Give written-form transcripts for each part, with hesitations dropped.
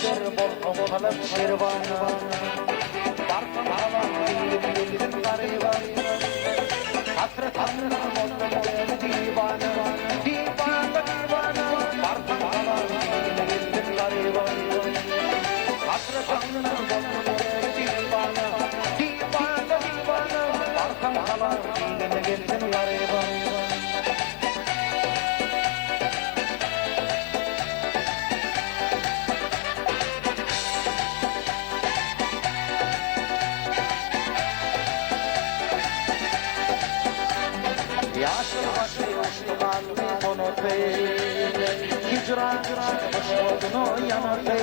şehirler bol kalıp şervanı Barkın alan bildim gariban Hasret hasret bozulur divanı Divanı divanı Barkın alan bildim gariban Hasret hasret bozulur divanı Divanı divanı Barkın alan bildim gariban Yaşlı başı yaşlılar konote Hicran başolduğunu yanate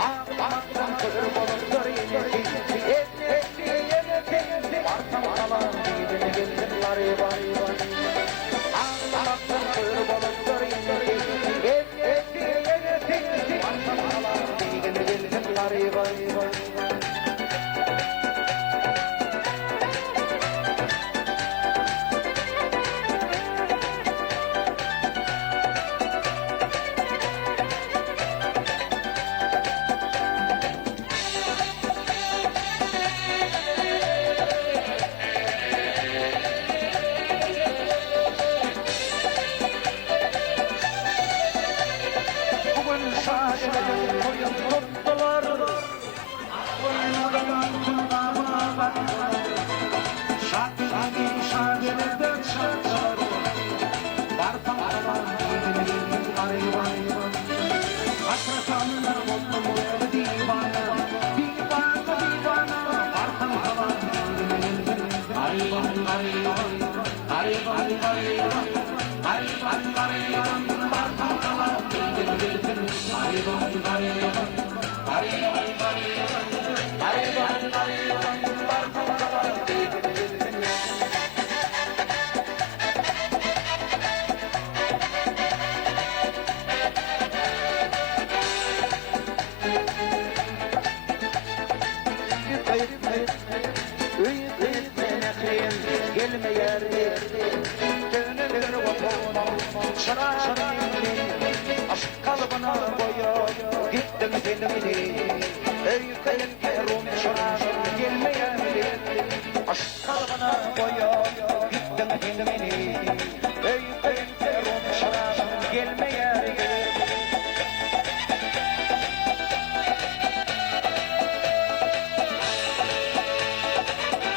Akmaktan kızır bolup göreyim Etti Vartam alan gidin geldim gariban Akmaktan kızır bolup göreyim Etti Vartam alan gidin geldim gariban Tuttular şagilerden şartlar Barkın alan bildim gariban Hasret anlar mutlu divanı Divanı divanı Barkın alan bildim gariban Gariban Barkın alan bildim Gelme yerde Gönül vapona Şarabini Aşk kalıbına koyuyor Gittim seni